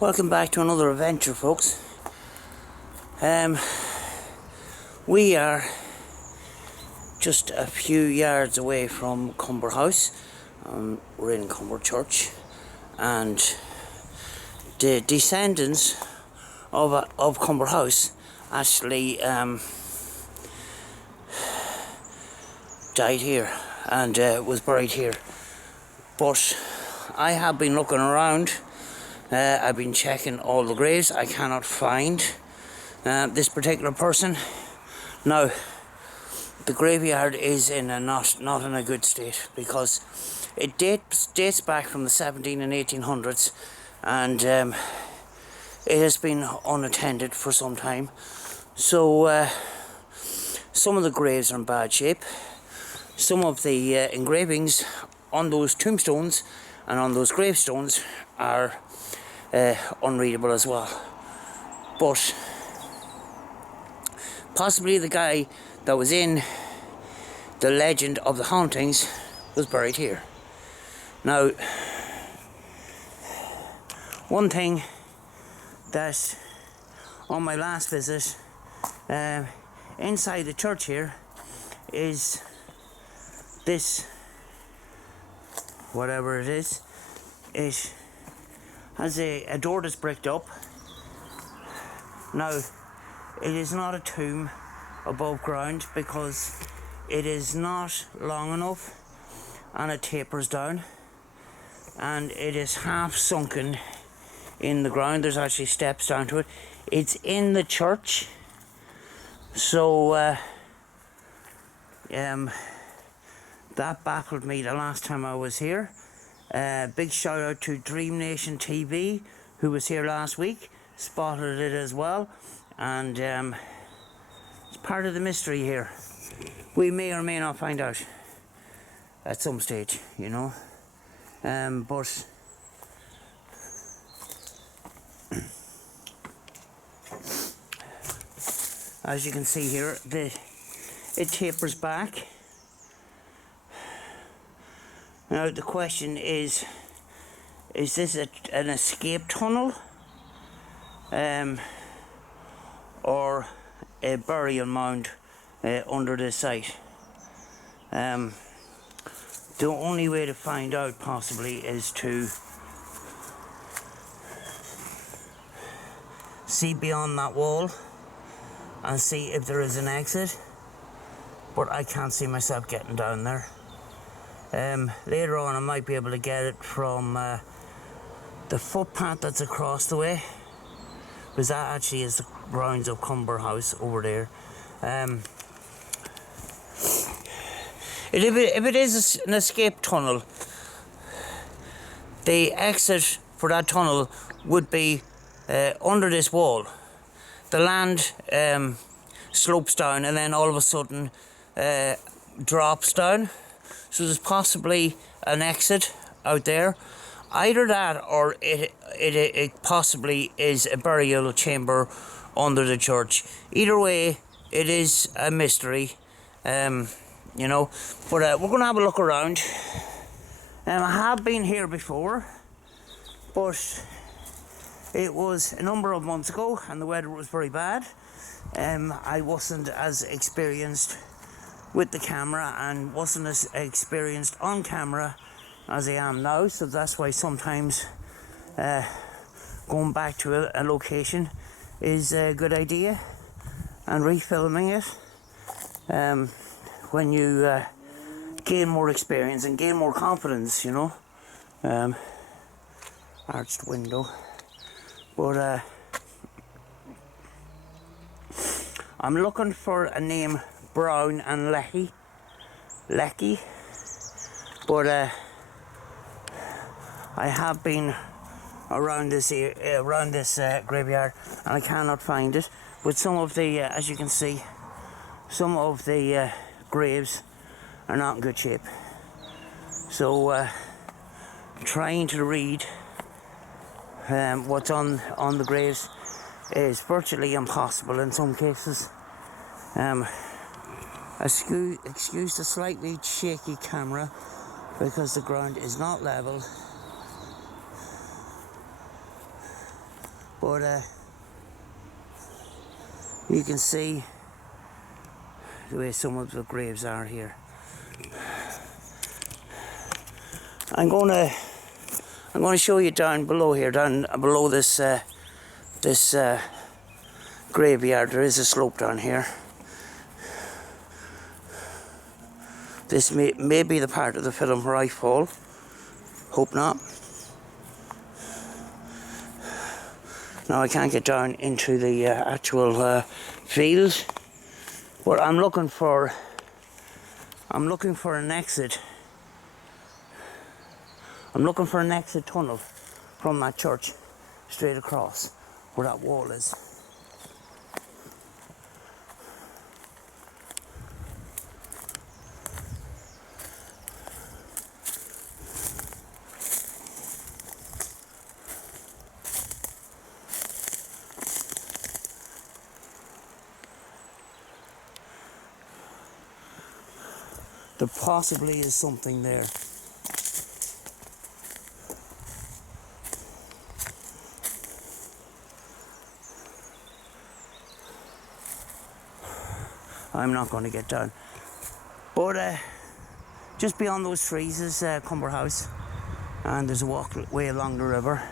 Welcome back to another adventure, folks. We are just a few yards away from Cumber House. We're in Cumber Church, and the descendants of Cumber House actually died here and was buried here. But I have been looking around. I've been checking all the graves. I cannot find this particular person. Now, the graveyard is in a not in a good state, because it dates back from the 17 and 1800s, and it has been unattended for some time. So some of the graves are in bad shape. Some of the engravings on those tombstones and on those gravestones are unreadable as well. But possibly the guy that was in the legend of the hauntings was buried here. Now, one thing that on my last visit, inside the church here is this, whatever it is, it has a door that's bricked up. Now, it is not a tomb above ground because it is not long enough and it tapers down, and it is half sunken in the ground. There's actually steps down to it. It's in the church, so that baffled me the last time I was here. Big shout out to Dream Nation TV, who was here last week, spotted it as well, and it's part of the mystery here. We may or may not find out at some stage, you know. But as you can see here, it tapers back. Now the question is this an escape tunnel or a burial mound under this site? The only way to find out possibly is to see beyond that wall and see if there is an exit, but I can't see myself getting down there. Later on I might be able to get it from the footpath that's across the way, because that actually is the grounds of Cumber House over there. If it is an escape tunnel, the exit for that tunnel would be under this wall. The land slopes down and then all of a sudden drops down. So there's possibly an exit out there. Either that, or it possibly is a burial chamber under the church. Either way, it is a mystery, you know. But we're going to have a look around. I have been here before, but it was a number of months ago and the weather was very bad. I wasn't as experienced with the camera and wasn't as experienced on camera as I am now, so that's why sometimes going back to a location is a good idea, and refilming it when you gain more experience and gain more confidence, you know. Arched window, but I'm looking for a name Brown and Lecky, but I have been around this graveyard and I cannot find it. But some of the, as you can see, some of the graves are not in good shape. So trying to read what's on the graves is virtually impossible in some cases. Excuse the slightly shaky camera because the ground is not level. But you can see the way some of the graves are here. I'm going to show you down below here, down below this graveyard. There is a slope down here. This may be the part of the film where I fall. Hope not. Now I can't get down into the actual field, but I'm looking for an exit. I'm looking for an exit tunnel from that church straight across where that wall is. There possibly is something there. I'm not going to get down. But just beyond those trees is Cumber House, and there's a walkway along the river.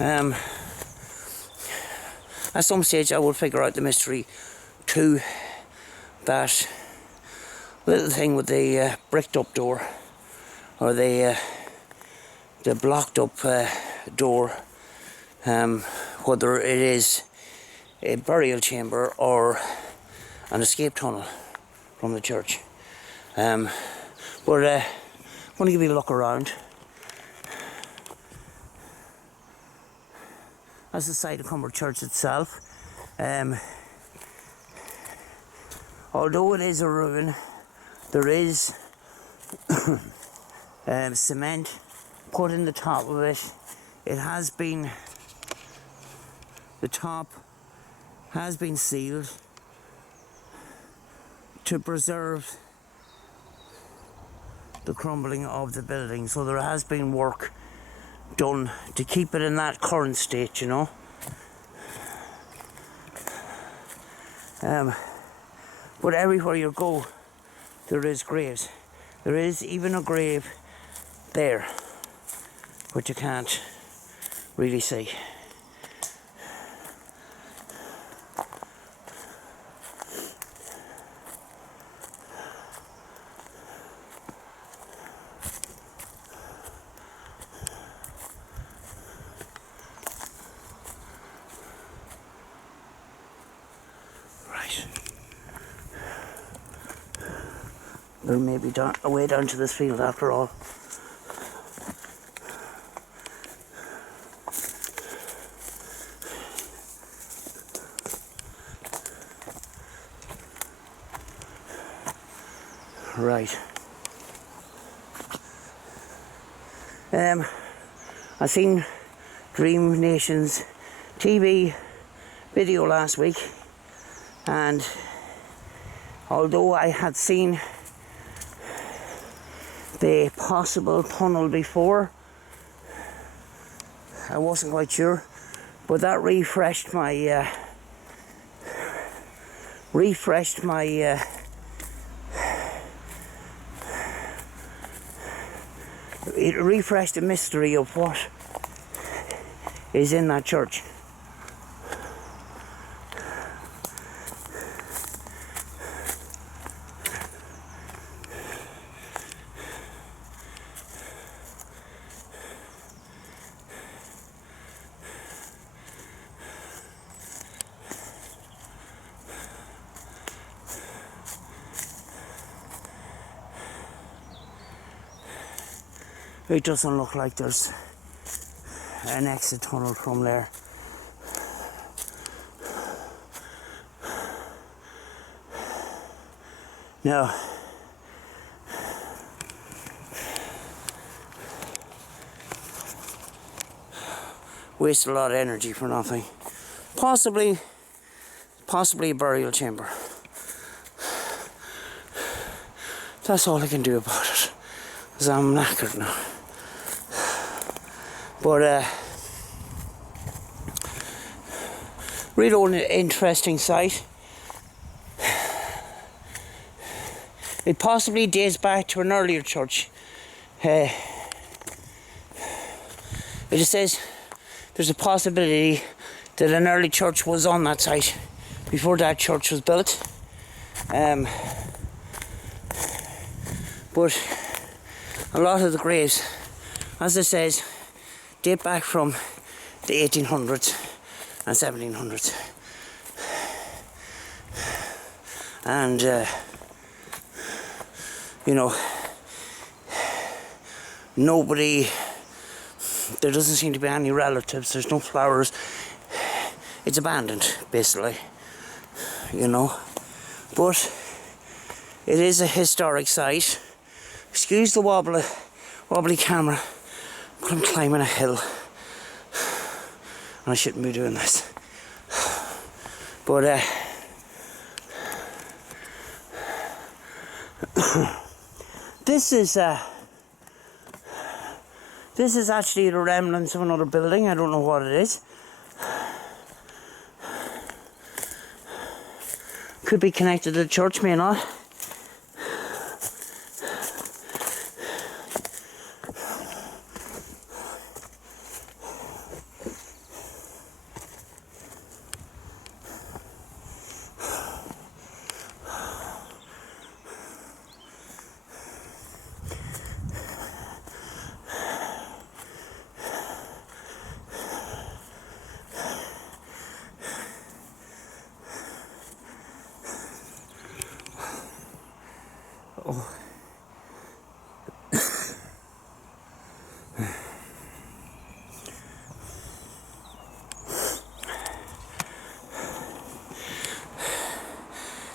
At some stage I will figure out the mystery to that little thing with the bricked up door, or the blocked up door, whether it is a burial chamber or an escape tunnel from the church. But I'm going to give you a look around. That's the site of Cumber Church itself. Although it is a ruin, there is cement put in the top of it. The top has been sealed to preserve the crumbling of the building. So there has been work done to keep it in that current state, you know. But everywhere you go, there is graves. There is even a grave there, which you can't really see. There may be a way down to this field after all. Right. I seen Dream Nation's TV video last week, and although I had seen the possible tunnel before, I wasn't quite sure, but that refreshed my it refreshed the mystery of what is in that church. It doesn't look like there's an exit tunnel from there. No. Wasted a lot of energy for nothing. Possibly a burial chamber. That's all I can do about it, because I'm knackered now. But Really interesting site. It possibly dates back to an earlier church. It just says there's a possibility that an early church was on that site before that church was built. But a lot of the graves, as it says, date back from the 1800s and 1700s. And, you know, nobody, there doesn't seem to be any relatives, there's no flowers. It's abandoned, basically, you know. But it is a historic site. Excuse the wobbly camera, but I'm climbing a hill. And I shouldn't be doing this. But, this is actually the remnants of another building. I don't know what it is. Could be connected to the church, may not. Oh.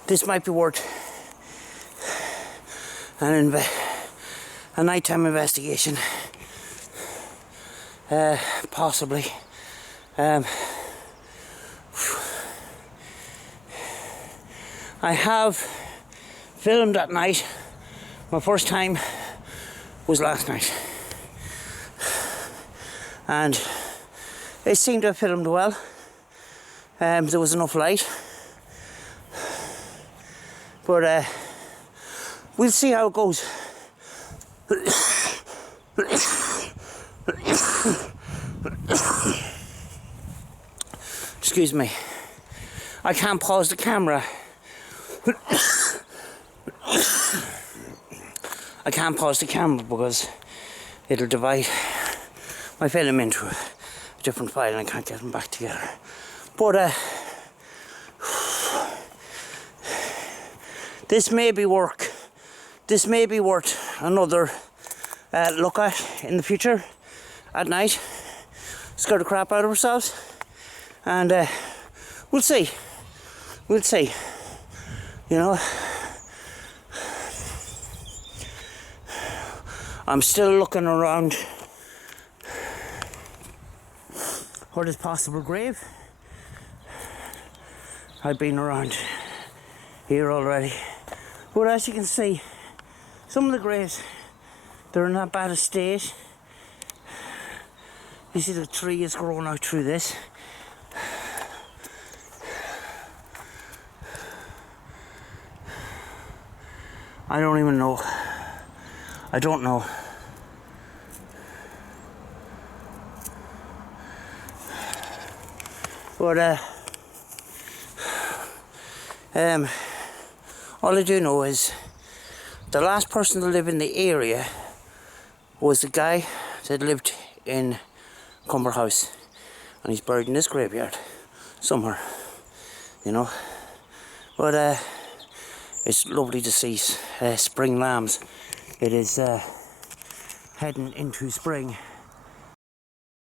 This might be worth a nighttime investigation, possibly. I have filmed at night. My first time was last night, and it seemed to have filmed well. There was enough light, but we'll see how it goes. Excuse me. I can't pause the camera. I can't pause the camera because it'll divide my film into a different file and I can't get them back together. But this may be worth another look at in the future at night. Scare the crap out of ourselves, and we'll see. You know, I'm still looking around for this possible grave. I've been around here already, but as you can see, some of the graves, they're in that bad a state. You see the tree is growing out through this. I don't even know. I don't know. But all I do know is the last person to live in the area was the guy that lived in Cumber House, and he's buried in this graveyard somewhere, you know. But it's lovely to see spring lambs. It is heading into spring.